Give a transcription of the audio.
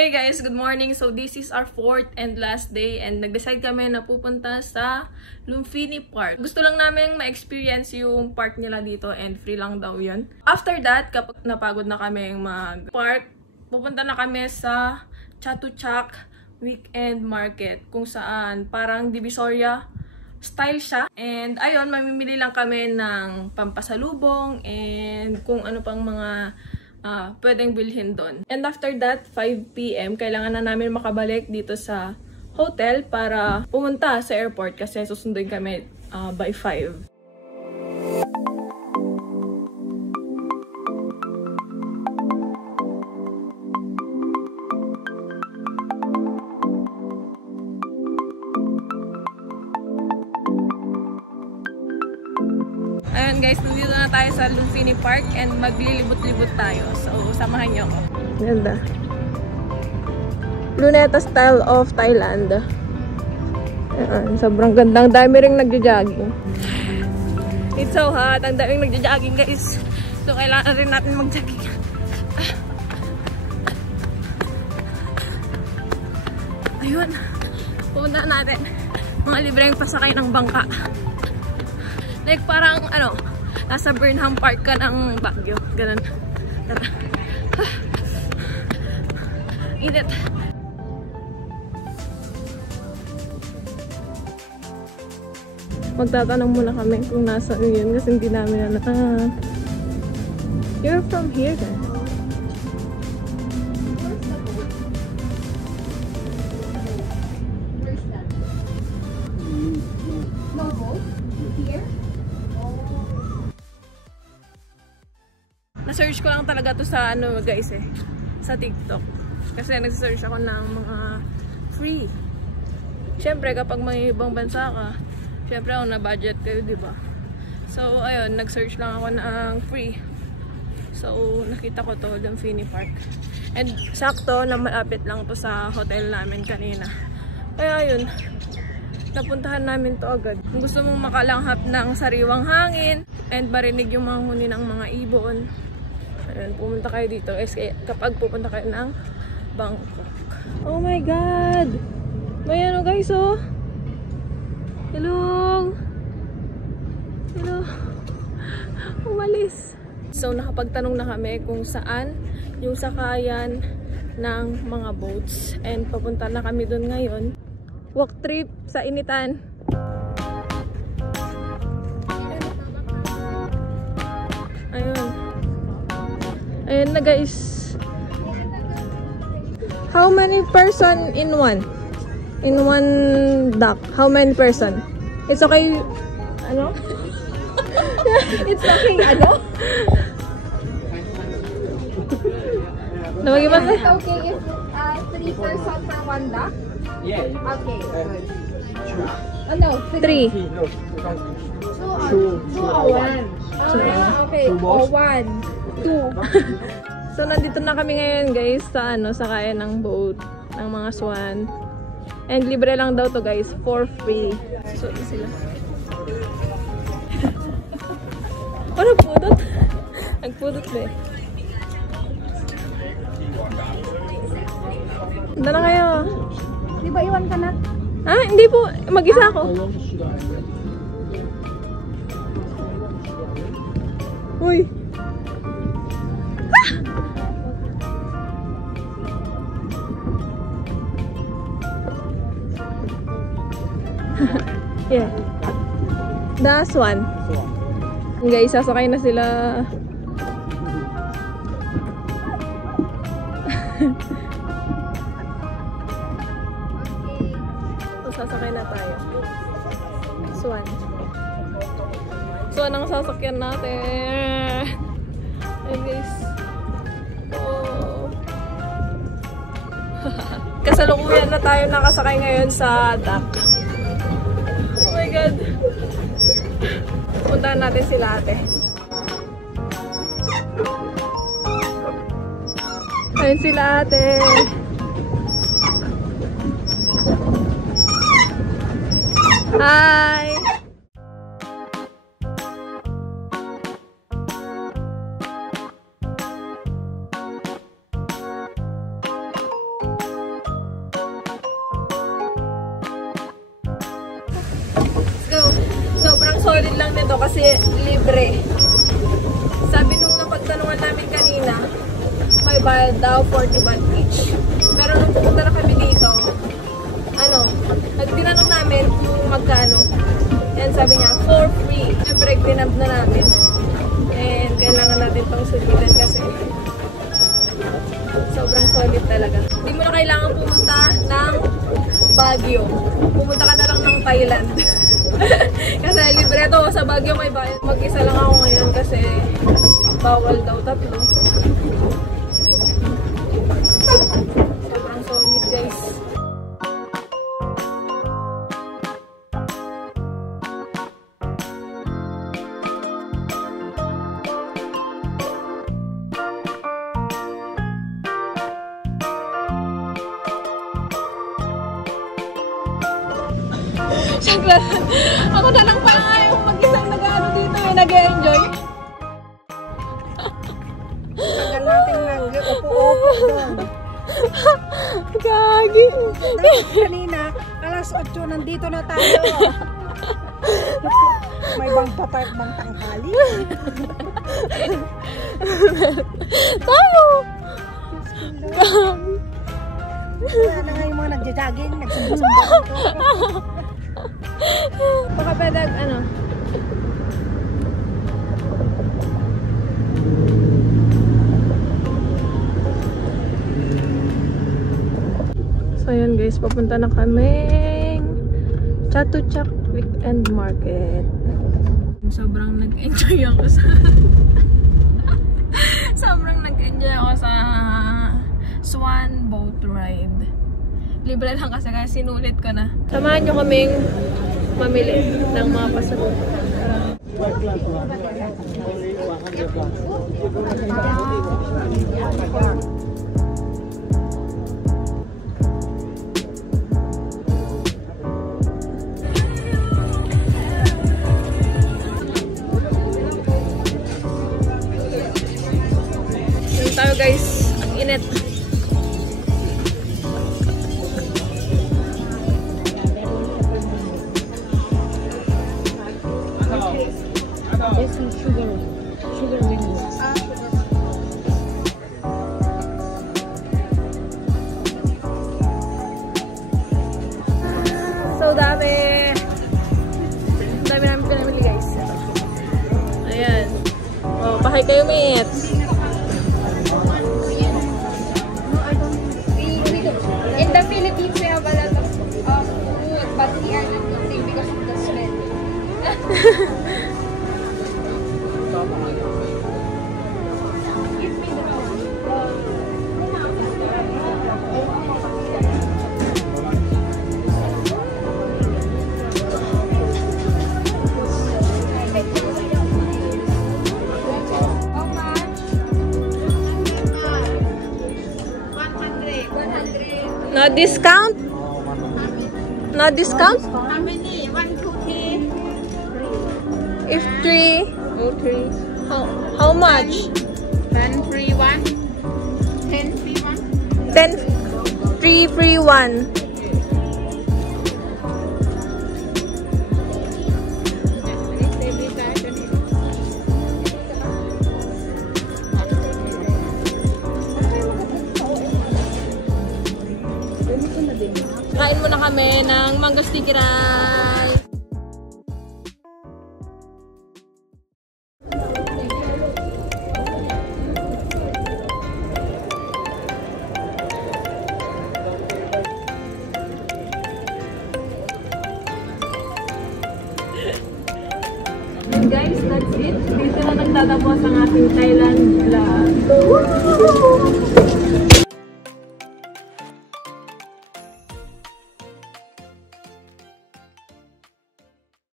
Hey guys, good morning. So this is our 4th and last day and nag-decide kami na pupunta sa Lumphini Park. Gusto lang namin ma-experience yung park nila dito and free lang daw yun. After that, kapag napagod na kami mag-park, pupunta na kami sa Chatuchak Weekend Market kung saan parang Divisoria style siya. And ayun, mamimili lang kami ng pampasalubong and kung ano pang mga pwedeng bilhin doon. And after that, 5 PM, kailangan na namin makabalik dito sa hotel para pumunta sa airport kasi susunduin kami by 5. Ayan guys, nandito na tayo sa Lumphini Park and maglilibot-libot tayo. So, samahan niyo ako. Ganda. Luneta style of Thailand. Ayan, sobrang gandang. Dami rin nagja-jogging. It's so hot. Ang daming nagja-jogging guys. So, kailangan rin natin mag-jogging. Ayun. Pupunta natin. Mga libreng pasakay ng bangka. Like parang ano, nasa Burnham Park ka ng Baguio. Ganun. Tara. Init. Magtatanong muna kami kung nasa yun kasi hindi namin You're from here then? Where's that? No boat? Here? Na-search ko lang talaga to sa ano guys sa TikTok. Kasi nag-search ako ng mga free. Siyempre kapag may ibang bansa ka, siyempre na budget kayo, di ba? So ayun, nag-search lang ako ng free. So nakita ko to, Lumphini Park. And sakto na malapit lang to sa hotel namin kanina. Kaya ayun, napuntahan namin to agad. Kung gusto mong makalanghap ng sariwang hangin and marinig yung mga huni ng mga ibon, ayun, pumunta kayo dito kapag pupunta kayo ng Bangkok. Oh my God! May ano guys, oh! Hello! Hello! Umalis! So, nakapagtanong na kami kung saan yung sakayan ng mga boats. And papunta na kami dun ngayon. Walk trip sa initan. Ayun. Ayun na guys. How many person in one? In one dock? How many person? It's okay. Ano? It's okay, ano? Nawagi ba? Is it okay if 3 person for one duck? Yeah. Okay, good. Oh no, 3. Two or one? Okay, or 1, 2. So, nandito na kami ngayon guys sa ano, sa kaya ng boat ng mga swan. And libre lang daw to guys, for free. So, sila. Oh, nagpudot? Nagpudot ba eh. Punta na kayo. Di ba iwan ka na? Ah, hindi po. Mag-isa ako. Uy. Yeah. That's one. Guys, sasakay na sila. So, sasakay na tayo. Swan. Swan ang sasakyan natin. Ayun guys. Oh. Kasalukuyan na tayo nakasakay ngayon sa dock. Oh my God. Puntahan natin sila ate. Ayun sila ate. Hi! solid lang nito kasi libre. Sabi nung napagtanungan namin kanina, may bayad daw 40 baht each. Pero nung pumunta na kami dito, tinanong namin kung magkano. And sabi niya, for free. Siyempre, grinab na namin. And kailangan natin pang sulitan kasi sobrang solid talaga. Hindi mo na kailangan pumunta ng Baguio. Pumunta ka na lang ng Thailand. Kasi libre to sa Baguio may bayad. Mag-isa lang ako ngayon kasi bawal daw tatlo. Sobrang solid guys. Ako na lang pa nga yung mag-isang nag-ano dito yung nag-enjoy. Tagal natin nag-upo-upo doon. Gagi. Kanina, alas 8 nandito na tayo. May bang papayat bang tangkali? Tayo! Gagi. Wala na nga yung mga nagja-jogging, nagsumba-sumba dito. Baka pwede, So ayan guys, papunta na kaming Chatuchak Weekend Market. Sobrang nag-enjoy ako sa Swan Boat Ride. Libre lang kasi sinulit ko na. Samahan nyo kaming mamili ng mga pasalubong. Yun tayo guys, ang init. Sugar wings. So dami namin pinamili guys. Ayan. Oh, bahay kayo mate. In the Philippines, we have a lot of food, but we are not eating because of the smell. No discount? No discount? How many? 1, 2, 3? If 3. Oh, 3. How much? 10 free 1. 10 free 1. 10. 3 free 1. Kain muna kami ng mango sticky rice. Guys, that's it. Dito na nagtatapos ang ating Thailand vlog.